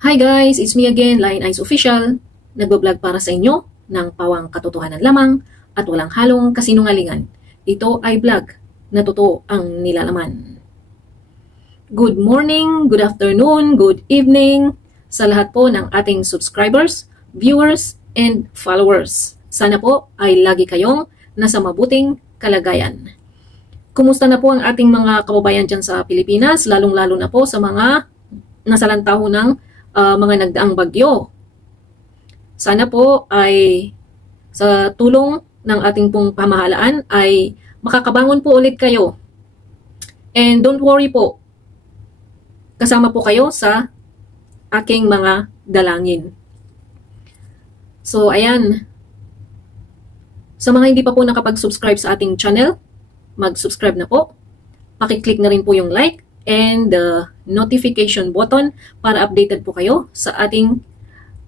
Hi guys, it's me again, Lion Eyes Official. Nagbablog para sa inyo ng pawang katotohanan lamang at walang halong kasinungalingan. Ito ay vlog na totoo ang nilalaman. Good morning, good afternoon, good evening sa lahat po ng ating subscribers, viewers, and followers. Sana po ay lagi kayong nasa mabuting kalagayan. Kumusta na po ang ating mga kababayan dyan sa Pilipinas, lalong-lalo na po sa mga nasalantaho ng mga nagdaang bagyo. Sana po ay sa tulong ng ating pong pamahalaan ay makakabangon po ulit kayo. And don't worry po, kasama po kayo sa aking mga dalangin. So ayan, sa mga hindi pa po nakapag-subscribe sa ating channel, mag-subscribe na po. Pakiclick na rin po yung like and the notification button para updated po kayo sa ating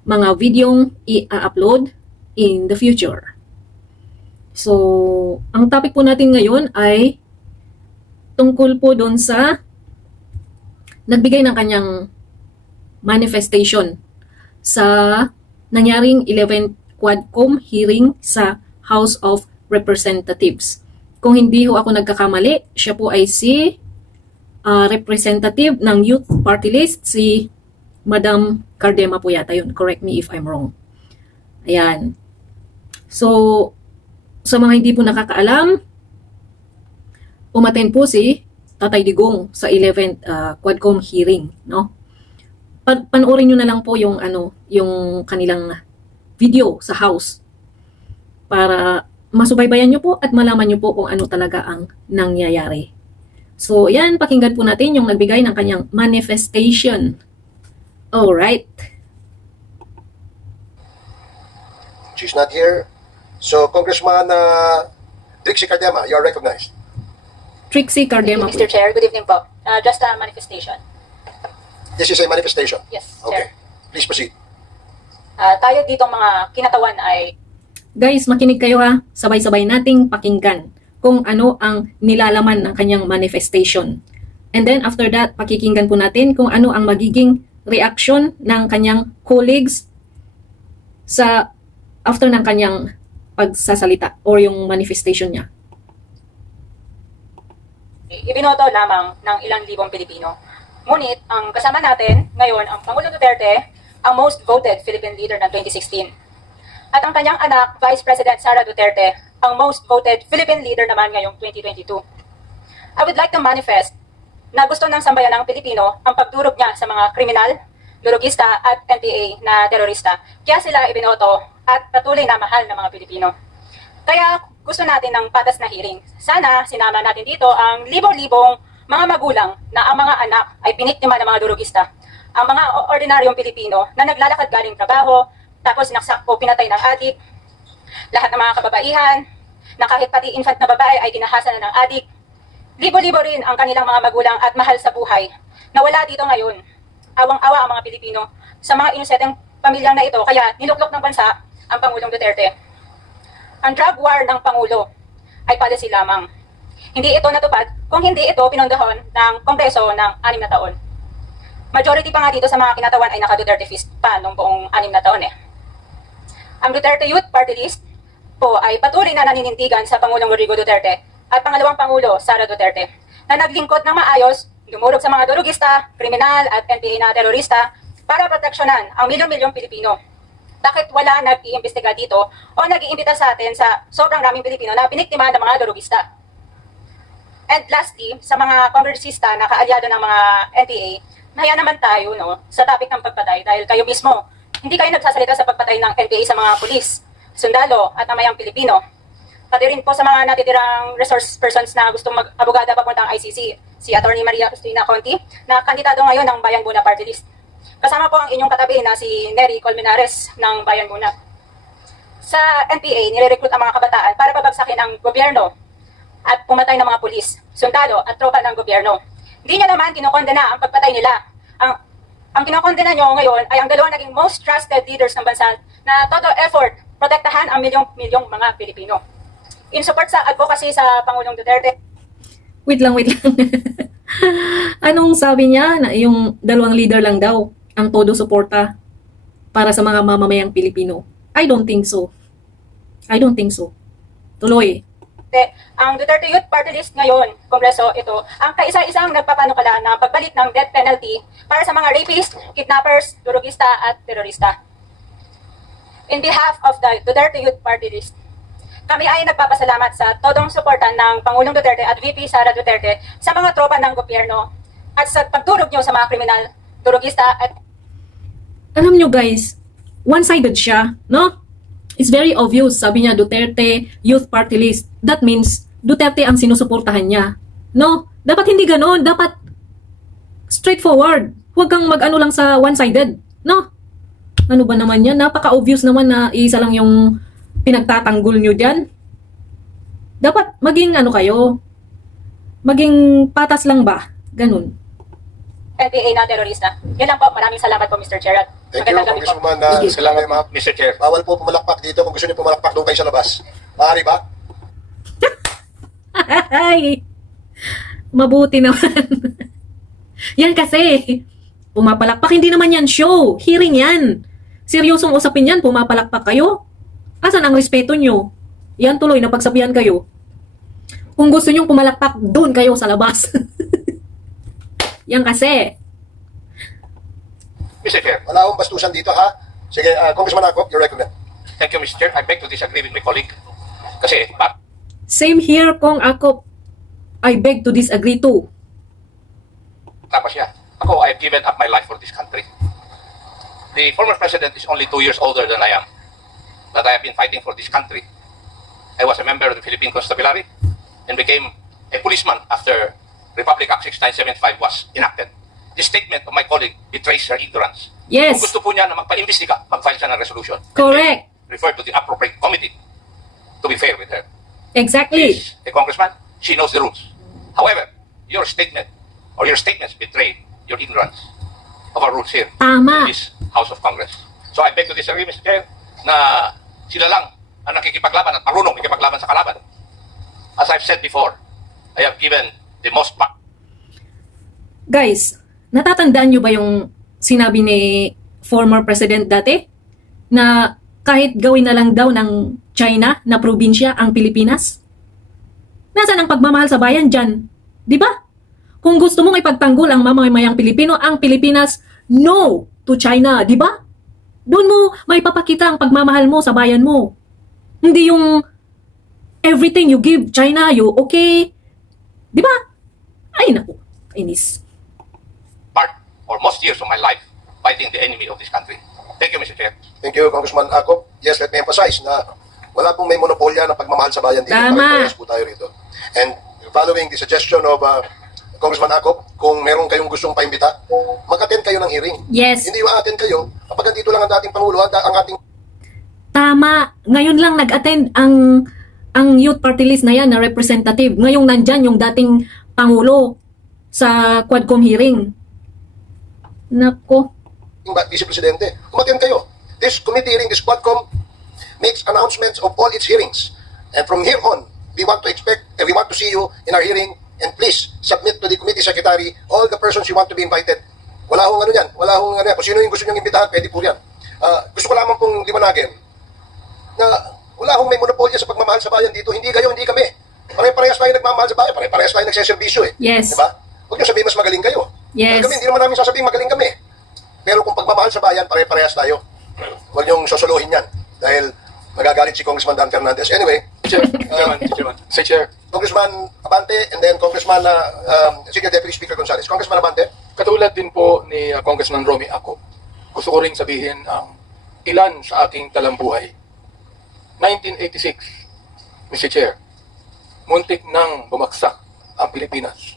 mga videong i-upload in the future. So, ang topic po natin ngayon ay tungkol po doon sa nagbigay ng kanyang manifestation sa nangyaring 11th Quadcom hearing sa House of Representatives. Kung hindi ho ako nagkakamali, siya po ay si representative ng Youth Party List, si Madam Cardema po yata yun. Correct me if I'm wrong. Ayan. So, sa mga hindi po nakakaalam, umattend po si Tatay Digong sa 11th Quadcom hearing, no? Panoorin nyo na lang po yung yung kanilang video sa house para masubaybayan nyo po at malaman nyo po kung ano talaga ang nangyayari. So, yan, pakinggan po natin yung nagbigay ng kanyang manifestation. Alright. She's not here. So, Congressman Trixie Cardema, you are recognized. Trixie Cardema. Mr. Chair, good evening po. Just a manifestation. This is a manifestation? Yes, okay. Chair. Please proceed. Tayo dito mga kinatawan ay... Guys, makinig kayo ha. Sabay-sabay nating pakinggan kung ano ang nilalaman ng kanyang manifestation. And then after that, pakikinggan po natin kung ano ang magiging reaction ng kanyang colleagues sa after ng kanyang pagsasalita or yung manifestation niya. Ibinoto lamang ng ilang libong Pilipino. Ngunit, ang kasama natin ngayon, ang Pangulo Duterte, ang most voted Philippine leader ng 2016. At ang kanyang anak, Vice President Sara Duterte, ang most voted Philippine leader naman ngayong 2022. I would like to manifest na gusto ng sambayan ng Pilipino ang pagdurog niya sa mga kriminal, durugista at NPA na terorista. Kaya sila ibinoto at patuloy na mahal ng mga Pilipino. Kaya gusto natin ng patas na hearing. Sana sinama natin dito ang libo-libong mga magulang na ang mga anak ay biniktima ng mga durugista. Ang mga ordinaryong Pilipino na naglalakad galing trabaho, tapos sinaksak o pinatay ng adik, lahat ng mga kababaihan, na kahit pati infant na babae ay tinahasan na ng adik. Libo-libo rin ang kanilang mga magulang at mahal sa buhay na wala dito ngayon. Awang-awa ang mga Pilipino sa mga inosenteng pamilyang na ito, kaya niluklok ng bansa ang Pangulong Duterte. Ang drug war ng Pangulo ay policy lamang. Hindi ito natupad kung hindi ito pinondahon ng Kongreso ng 6 na taon. Majority pa nga dito sa mga kinatawan ay naka-Duterte fist pa noong buong 6 na taon eh. Ang Duterte Youth Party List po ay patuloy na naninindigan sa Pangulong Rodrigo Duterte at pangalawang Pangulo, Sara Duterte, na naglingkod ng maayos, dumurog sa mga durugista, kriminal at NPA na terorista para proteksyonan ang milyon-milyong Pilipino. Bakit wala nag-iimbestiga dito o nag-iimbita sa atin sa sobrang raming Pilipino na biniktima ng mga durugista? And lastly, sa mga kongresista na kaalyado ng mga NPA, nahaya naman tayo sa topic ng pagpatay dahil kayo mismo, hindi kayo nagsasalita sa pagpatay ng NPA sa mga pulis, sundalo at namayang Pilipino. Pati rin po sa mga natitirang resource persons na gustong mag-abogada papuntang ICC, si Atty. Maria Cristina Conti, na kandidato ngayon ng Bayan Buna Party List. Kasama po ang inyong katabi na si Nery Colmenares ng Bayan Buna. Sa NPA, nire-recruit ang mga kabataan para pabagsakin ang gobyerno at pumatay ng mga pulis, sundalo at tropa ng gobyerno. Hindi niya naman kinokondena ang pagpatay nila. Ang kinokondena nyo ngayon ay ang dalawang naging most trusted leaders ng bansa na todo effort protektahan ang milyong-milyong mga Pilipino. In support sa advocacy sa Pangulong Duterte. Wait lang. Anong sabi niya na yung dalawang leader lang daw? ang todo suporta para sa mga mamamayang Pilipino? I don't think so. I don't think so. Tuloy. Ang Duterte Youth Party List ngayon, Kongreso, ito, ang kaisa-isang nagpapanukala ng pagbalik ng death penalty para sa mga rapist, kidnappers, durugista at terorista. In behalf of the Duterte Youth Party List, kami ay nagpapasalamat sa todong suporta ng Pangulong Duterte at VP Sara Duterte sa mga tropa ng gobyerno at sa pagdurog nyo sa mga kriminal, durugista at... Alam nyo guys, one-sided siya, no? It's very obvious, sabi niya Duterte Youth Party List. That means Duterte ang sinusuportahan niya. No, dapat hindi ganoon, dapat straightforward. Huwag kang mag-ano lang sa one-sided, no? Ano ba naman yan? Napaka-obvious naman na isa lang yung pinagtatanggol nyo dyan. Dapat maging ano kayo, maging patas lang ba? Ganun. NPA na terorista. Yan lang po. Maraming salamat po, Mr. Chair. Thank you, Congresswoman. Salamat, ma'am. Mr. Chair. Bawal po pumalakpak dito. Kung gusto niyo pumalakpak, doon kayo sa labas. Maaari ba? Ay, mabuti naman. Yan kasi, pumapalakpak. Hindi naman yan show. Hearing yan. Seryosong usapin yan, pumapalakpak kayo. Asan ang respeto nyo? Yan tuloy, napagsabihan kayo. Kung gusto nyong pumalakpak, doon kayo sa labas. Yan kasi. Mr. Chair. Wala akong bastusan dito, ha? Sige, Congressman Akop, you're recommend. Thank you, Mr. Chair. I beg to disagree with my colleague. Kasi, Same here, Kong Akop. I beg to disagree too. tapos siya. Ako, I have given up my life for this country. The former president is only 2 years older than I am. But I have been fighting for this country. I was a member of the Philippine Constabulary and became a policeman after Republic Act 6975 was enacted. This statement of my colleague betrays her ignorance. Yes. Kung gusto po niya na magpa-imbestiga, mag-file siya ng resolution. Correct. Refer to the appropriate committee to be fair with her. Exactly. She is a congressman. She knows the rules. However, your statement or your statements betray your ignorance of our rules here Tama. in this House of Congress. So I beg to disagree, Mr. Chair, na sila lang ang nakikipaglaban at marunong nakikipaglaban sa kalaban. As I've said before, I have given the most back. Guys, natatandaan nyo ba yung sinabi ni former president dati? Na kahit gawin na lang daw ng China na probinsya ang Pilipinas? Nasaan ang pagmamahal sa bayan dyan? Di ba? Kung gusto mong ipagtanggol ang mamamayang Pilipino, ang Pilipinas, no to China, di ba? Doon mo may papakita ang pagmamahal mo sa bayan mo. Hindi yung everything you give China, you okay? Di ba? Ay naku, inis. Part or most years of my life fighting the enemy of this country. Thank you, Mr. Chair. Thank you, Congressman Akop. Yes, let me emphasize na wala pong may monopolya ng pagmamahal sa bayan dito. Tama. Pare-parehas po tayo rito. And following the suggestion of Congressman Akop, kung meron kayong gustong paimbita, mag-attend kayo ng hearing. Yes. Hindi ma-attend kayo kapag dito lang ang dating Pangulo, ang ating... Tama. Ngayon lang nag-attend ang youth party list na yan na representative. Ngayong nandyan yung dating Pangulo sa Quadcom hearing. Nako. Vice Presidente, umattend kayo. This committee hearing, this Quadcom, makes announcements of all its hearings. And from here on, we want to see you in our hearing, and please submit to the committee secretary all the persons you want to be invited. Wala hong ano yan, wala hong ano yan. Kung sino yung gusto nyo imbitahan, pwede po yan. Gusto ko lamang pong liwanagin na wala hong may monopolya sa pagmamahal sa bayan dito. Hindi kayo, hindi kami. Pare-parehas tayo nagmamahal sa bayan, pare-parehas tayo nagseservisyo eh. Yes. Diba? Huwag nyo sabihin mas magaling kayo. Yes. Kami, hindi naman namin sasabihin magaling kami. Pero kung pagmamahal sa bayan, pare-parehas tayo. Huwag niyong sosolohin yan. Dahil magagalit si Congressman Dan Fernandez. Anyway, Chairman. Sir Chair. Congressman Abante and then Congressman Senior Deputy Speaker Gonzales. Congressman Abante. Katulad din po ni Congressman Romy Akop, gusto ko rin sabihin ang ilan sa aking talambuhay. 1986, Mr. Chair, muntik nang bumagsak ang Pilipinas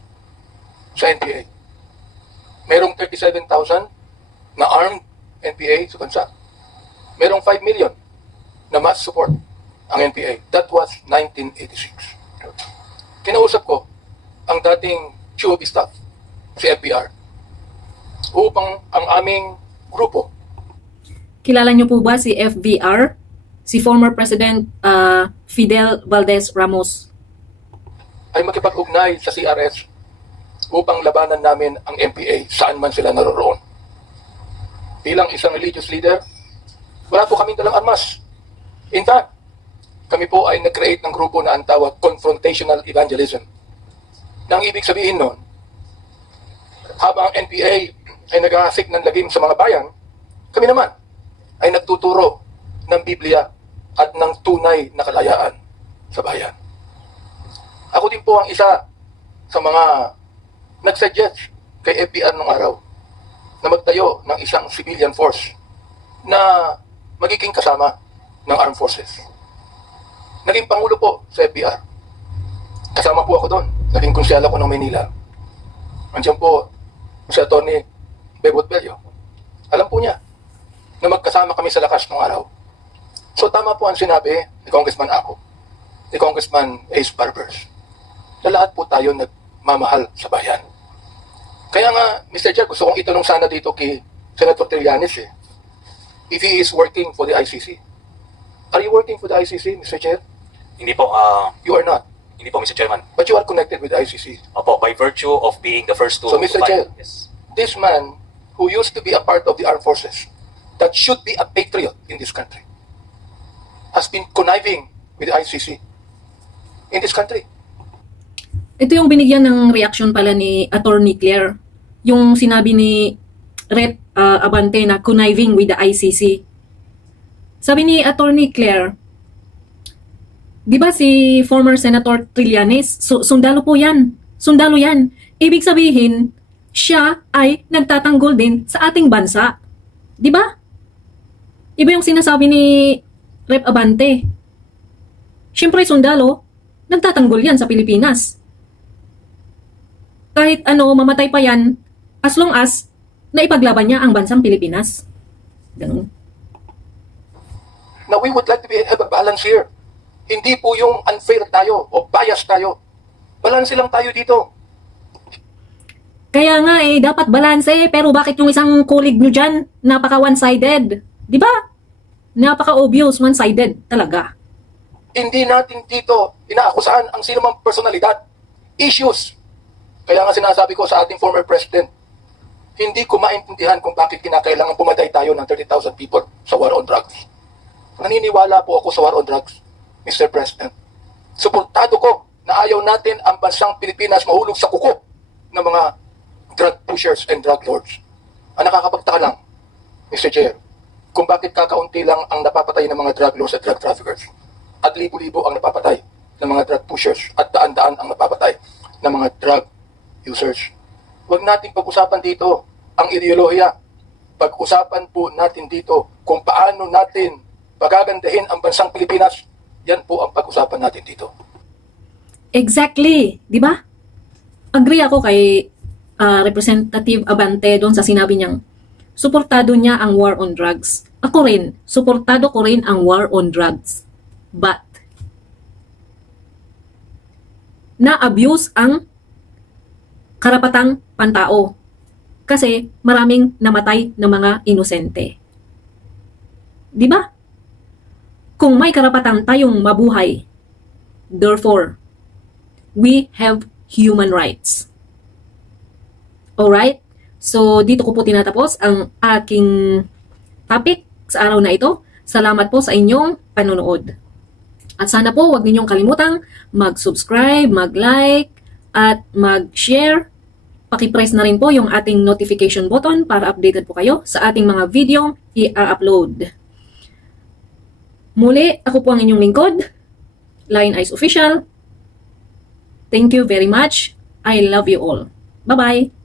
sa NPA. Merong 37,000 na armed NPA sa bansa. Merong 5 million na mass support ang NPA. That was 1986. Kinausap ko ang dating Chief of Staff, si FBR, upang ang aming grupo. Kilala niyo po ba si FBR? Si former President Fidel Valdez Ramos. Ay makipag-ugnay sa CRS upang labanan namin ang NPA saan man sila naroroon. bilang isang religious leader, wala po kaming dalang armas. In fact, kami po ay nag-create ng grupo na ang tawag confrontational evangelism. Nang ibig sabihin nun, habang ang NPA ay nag-aasik ng lagim sa mga bayan, kami naman ay nagtuturo ng Biblia at ng tunay na kalayaan sa bayan. Ako din po ang isa sa mga nag-suggest kay FBR nung araw na magtayo ng isang civilian force na magiging kasama ng armed forces. Naging pangulo po sa FBR. Kasama po ako doon. Naging konsyal ako ng Maynila. Andiyan po si Atty. Bebot Bello. Alam po niya na magkasama kami sa lakas ng araw. So tama po ang sinabi ni Congressman Ako, ni Congressman Ace Barbers, na lahat po tayo nagmamahal sa bayan. Kaya nga, Mr. Chair, gusto kong itanong sana dito kay Senator Trillanes if he is working for the ICC. Are you working for the ICC, Mr. Chair? Hindi po, You are not. hindi po, Mr. Chairman. But you are connected with the ICC. Opo, by virtue of being the first to So, Mr. Chair, Yes. this man who used to be a part of the armed forces, that should be a patriot in this country, has been conniving with the ICC in this country. Ito yung binigyan ng reaction pala ni Attorney Claire. Yung sinabi ni Rep. Abante na conniving with the ICC. Sabi ni Attorney Claire, di ba si former Senator Trillanes, sundalo po yan. Sundalo yan. Ibig sabihin, siya ay nagtatanggol din sa ating bansa. Di ba? Iba yung sinasabi ni Rep. Abante. Siyempre, sundalo, nagtatanggol yan sa Pilipinas. Kahit ano, mamatay pa yan, as long as naipaglaban niya ang bansang Pilipinas. Ganun. Now, we would like to have a balance here. Hindi po yung unfair tayo o bias tayo. Balance lang tayo dito. Kaya nga dapat balanse, pero bakit yung isang colleague nyo dyan, napaka one-sided? Di ba? Napaka obvious, one-sided talaga. Hindi natin dito inaakusahan ang sinumang personalidad. Issues. Kaya nga sinasabi ko sa ating former president, hindi ko maintindihan kung bakit kinakailangan pumatay tayo ng 30,000 people sa war on drugs. Naniniwala po ako sa war on drugs, Mr. President. Suportado ko na ayaw natin ang bansang Pilipinas mahulog sa kuko ng mga drug pushers and drug lords. Ang nakakapagtaka lang, Mr. Chair, kung bakit kakaunti lang ang napapatay ng mga drug lords at drug traffickers at libo-libo ang napapatay ng mga drug pushers at daan-daan ang napapatay ng mga drug users. Huwag nating pag-usapan dito ang ideolohiya. Pag-usapan po natin dito kung paano natin pagagandahin ang bansang Pilipinas. Yan po ang pag-usapan natin dito. Exactly, di ba? Agree ako kay Representative Abante doon sa sinabi niyang suportado niya ang war on drugs. Ako rin, suportado ko rin ang war on drugs. But na-abuse ang karapatang pantao kasi maraming namatay na mga inosente. Di ba? Kung may karapatan tayong mabuhay, therefore, we have human rights. Alright? So, dito ko po tinatapos ang aking topic sa araw na ito. Salamat po sa inyong panonood. At sana po huwag ninyong kalimutang mag-subscribe, mag-like, at mag-share. Paki-press na rin po yung ating notification button para updated po kayo sa ating mga video i-upload. Muli, ako po ang inyong lingkod, Lion Eyes Official. Thank you very much. I love you all. Bye-bye!